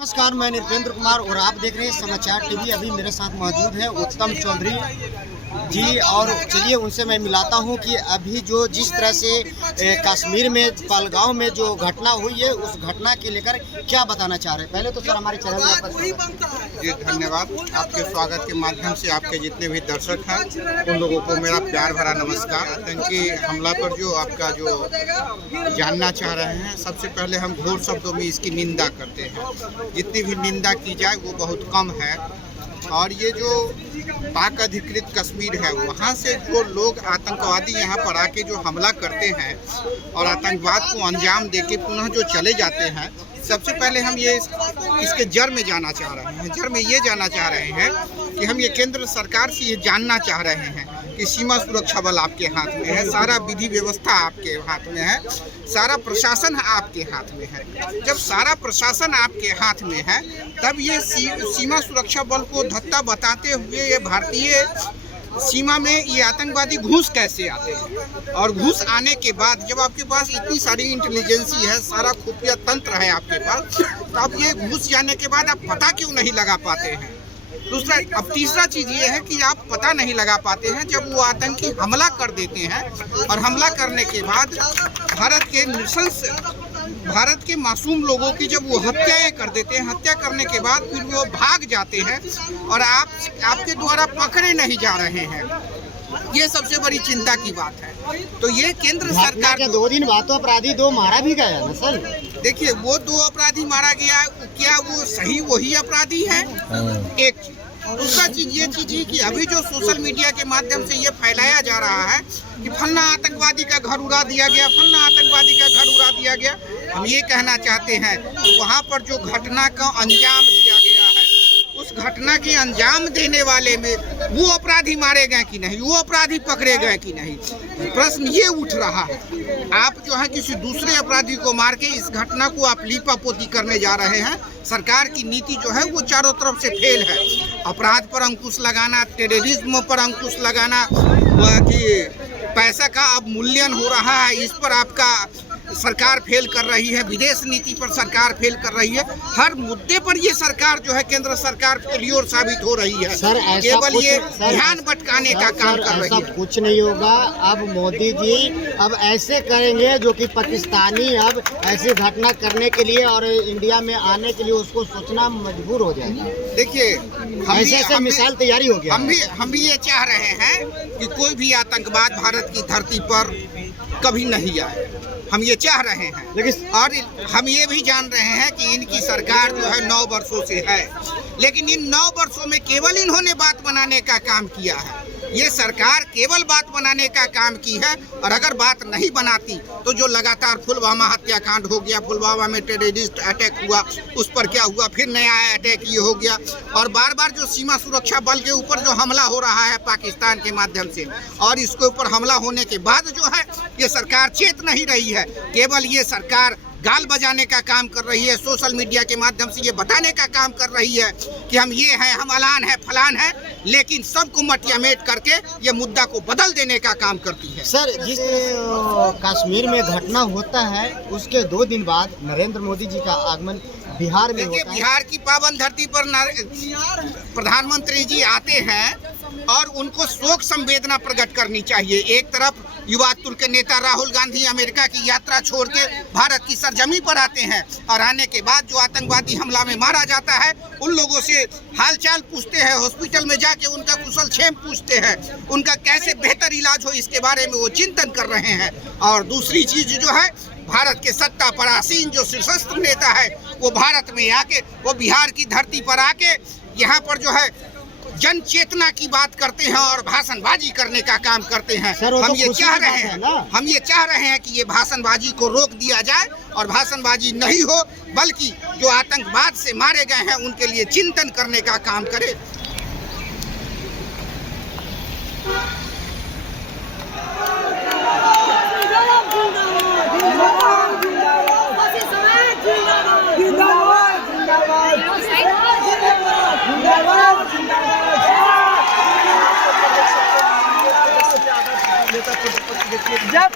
नमस्कार, मैं नृपेंद्र कुमार और आप देख रहे हैं समाचार टीवी। अभी मेरे साथ मौजूद है उत्तम चौधरी जी और चलिए उनसे मैं मिलाता हूं कि अभी जो जिस तरह से कश्मीर में पहलगाम में जो घटना हुई है उस घटना के लेकर क्या बताना चाह रहे हैं। पहले तो सर हमारे चैनल में आपका जी धन्यवाद। आपके स्वागत के माध्यम से आपके जितने भी दर्शक हैं उन लोगों को मेरा प्यार भरा नमस्कार। आतंकी हमला पर जो आपका जो जानना चाह रहे हैं, सबसे पहले हम घोर शब्दों में इसकी निंदा करते हैं। जितनी भी निंदा की जाए वो बहुत कम है। और ये जो पाक अधिकृत कश्मीर है, वहाँ से जो लोग आतंकवादी यहाँ पर आके जो हमला करते हैं और आतंकवाद को अंजाम देके पुनः जो चले जाते हैं, सबसे पहले हम ये इसके जड़ में जाना चाह रहे हैं। जड़ में ये जाना चाह रहे हैं कि हम ये केंद्र सरकार से ये जानना चाह रहे हैं कि सीमा सुरक्षा बल आपके हाथ में है, सारा विधि व्यवस्था आपके हाथ में है, सारा प्रशासन आपके हाथ में है। जब सारा प्रशासन आपके हाथ में है तब ये सीमा सुरक्षा बल को धत्ता बताते हुए ये भारतीय सीमा में ये आतंकवादी घुस कैसे आते हैं। और घुस आने के बाद जब आपके पास इतनी सारी इंटेलिजेंसी है, सारा खुफिया तंत्र है आपके पास, तो अब ये घुस जाने के बाद आप पता क्यों नहीं लगा पाते हैं। दूसरा, अब तीसरा चीज़ ये है कि आप पता नहीं लगा पाते हैं जब वो आतंकी हमला कर देते हैं और हमला करने के बाद भारत के मासूम लोगों की जब वो हत्याएं कर देते हैं, हत्या करने के बाद फिर वो भाग जाते हैं और आपके द्वारा पकड़े नहीं जा रहे हैं। ये सबसे बड़ी चिंता की बात है। तो ये केंद्र सरकार के 2 दिन बाद तो अपराधी 2 मारा भी गया ना सर। देखिए, वो 2 अपराधी मारा गया, क्या वो सही वही अपराधी है? एक चीज। दूसरा चीज ये चीज है कि अभी जो सोशल मीडिया के माध्यम से ये फैलाया जा रहा है कि फलना आतंकवादी का घर उड़ा दिया गया, फलना आतंकवादी का घर उड़ा दिया गया। हम ये कहना चाहते हैं कि वहाँ पर जो घटना का अंजाम दिया गया है, उस घटना के अंजाम देने वाले में वो अपराधी मारे गए कि नहीं, वो अपराधी पकड़े गए कि नहीं, प्रश्न ये उठ रहा है। आप जो है किसी दूसरे अपराधी को मार के इस घटना को आप लीपापोती करने जा रहे हैं। सरकार की नीति जो है वो चारों तरफ से फेल है। अपराध पर अंकुश लगाना, टेररिज्म पर अंकुश लगाना, कि पैसा का अवमूल्यन हो रहा है, इस पर आपका सरकार फेल कर रही है। विदेश नीति पर सरकार फेल कर रही है। हर मुद्दे पर ये सरकार जो है, केंद्र सरकार फेलियर साबित हो रही है। सर केवल ये ध्यान भटकाने का काम कर रही है। कुछ नहीं होगा। अब मोदी जी अब ऐसे करेंगे जो कि पाकिस्तानी अब ऐसी घटना करने के लिए और इंडिया में आने के लिए उसको सोचना मजबूर हो जाएगा। देखिए, ऐसे मिसाल तैयारी हो गया। हम भी ये चाह रहे हैं कि कोई भी आतंकवाद भारत की धरती पर कभी नहीं आए। हम ये चाह रहे हैं, लेकिन और हम ये भी जान रहे हैं कि इनकी सरकार जो है 9 वर्षों से है, लेकिन इन 9 वर्षों में केवल इन्होंने बात बनाने का काम किया है। ये सरकार केवल बात बनाने का काम की है। और अगर बात नहीं बनाती तो जो लगातार पुलवामा हत्याकांड हो गया, पुलवामा में टेररिस्ट अटैक हुआ, उस पर क्या हुआ, फिर नया अटैक ये हो गया, और बार बार जो सीमा सुरक्षा बल के ऊपर जो हमला हो रहा है पाकिस्तान के माध्यम से, और इसके ऊपर हमला होने के बाद जो है ये सरकार चेत नहीं रही है। केवल ये सरकार गाल बजाने का काम कर रही है, सोशल मीडिया के माध्यम से ये बताने का काम कर रही है कि हम ये हैं, हम अलान है, फलान है, लेकिन सबको मटियामेट करके ये मुद्दा को बदल देने का काम करती है। सर, जिस कश्मीर में घटना होता है उसके 2 दिन बाद नरेंद्र मोदी जी का आगमन बिहार में होता है। बिहार की पावन धरती पर प्रधानमंत्री जी आते हैं और उनको शोक संवेदना प्रकट करनी चाहिए। एक तरफ युवा तुर्क के नेता राहुल गांधी अमेरिका की यात्रा छोड़ के भारत की सरजमी पर आते हैं और आने के बाद जो आतंकवादी हमला में मारा जाता है उन लोगों से हालचाल पूछते हैं, हॉस्पिटल में जाके उनका कुशल क्षेम पूछते हैं, उनका कैसे बेहतर इलाज हो इसके बारे में वो चिंतन कर रहे हैं। और दूसरी चीज जो है, भारत के सत्ता पर आसीन जो सशस्त्र नेता है वो भारत में आके, वो बिहार की धरती पर आके यहाँ पर जो है जन चेतना की बात करते हैं और भाषणबाजी करने का काम करते हैं। हम ये चाह रहे हैं कि ये भाषणबाजी को रोक दिया जाए और भाषणबाजी नहीं हो, बल्कि जो आतंकवाद से मारे गए हैं उनके लिए चिंतन करने का काम करे। जय